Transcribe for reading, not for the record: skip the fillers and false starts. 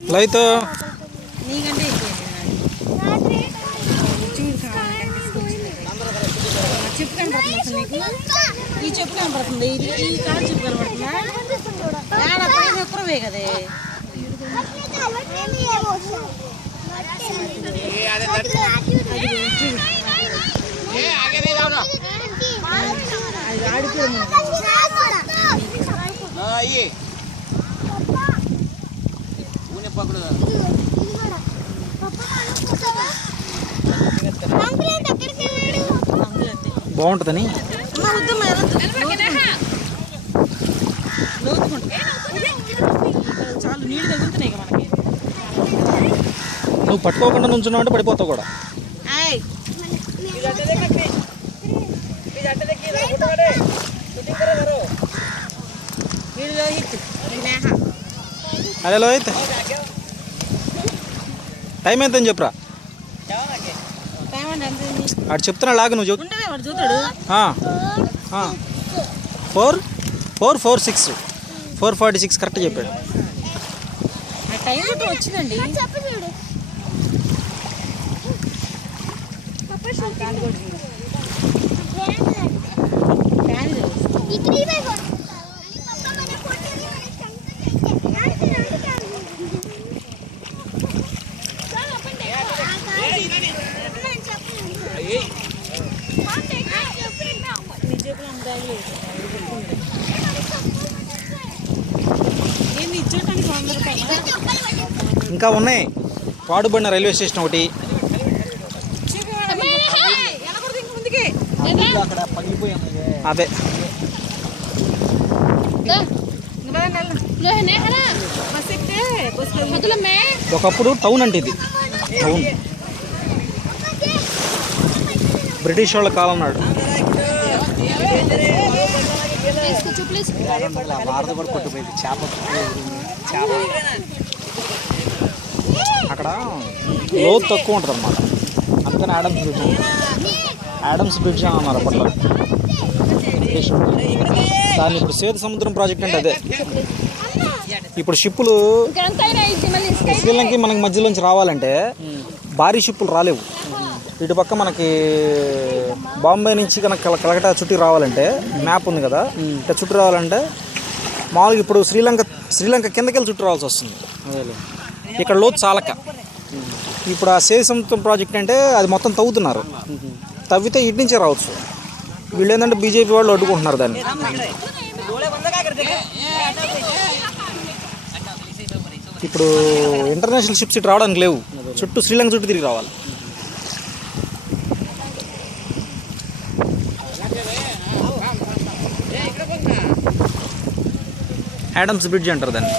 Light నీకంటే చెప్పు కనపడుతుంది అసలు నీకు ఈ చెప్పు కనపడుతుంది ఇది ఈ కాలు చెప్పు కనపడుతుందా ఎక్కువే కదా అది ఆడిపోయింది బాగుంటుందని చాలు నీళ్ళు తగ్గుతున్నాయి మనకి నువ్వు పట్టుకోకుండా నుంచున్నావు అంటే పడిపోతావు కూడా. అరే లోహిత్ టైం ఎంత అని చెప్పురా. అటు చెప్తున్నా లాగా నువ్వు చెప్తాడు 4:46 4:46 కరెక్ట్ చెప్పాడు. వచ్చిందండి ఇంకా ఉన్నాయి. పాడుబడిన రైల్వే స్టేషన్ ఒకటి అదే ఒకప్పుడు టౌన్ అంటే ఇది టౌన్ బ్రిటిష్ వాళ్ళ కాలం నాడు. అక్కడ లోతు తక్కువ ఉంటుంది అన్నమాట, అందుకని యాడమ్స్ బ్రిడ్జ్ అన్నారు అప్పట్లో. దాన్ని ఇప్పుడు సేతు సముద్రం ప్రాజెక్ట్ అంటే అదే. ఇప్పుడు షిప్పులు శ్రీలంకకి మనకి మధ్యలోంచి రావాలంటే భారీ షిప్పులు రాలేవు. ఇటుపక్క మనకి బాంబే నుంచి కనుక కలకటా చుట్టూ రావాలంటే మ్యాప్ ఉంది కదా, ఇట్లా చుట్టూ రావాలంటే మామూలుగా ఇప్పుడు శ్రీలంక కిందకెళ్ళి చుట్టూ రావాల్సి వస్తుంది. ఇక్కడ లోతు చాలక ఇప్పుడు ఆ సేతు సముద్రం ప్రాజెక్ట్ అంటే అది మొత్తం తవ్వుతున్నారు. తవ్వితే ఇటు నుంచే రావచ్చు. వీళ్ళు ఏంటంటే బీజేపీ వాళ్ళు అడ్డుకుంటున్నారు దాన్ని. ఇప్పుడు ఇంటర్నేషనల్ షిప్స్ ఇటు రావడానికి లేవు, చుట్టూ శ్రీలంక చుట్టూ తిరిగి రావాలి. యాడమ్స్ బ్రిడ్జ్ అంటారు దాన్ని.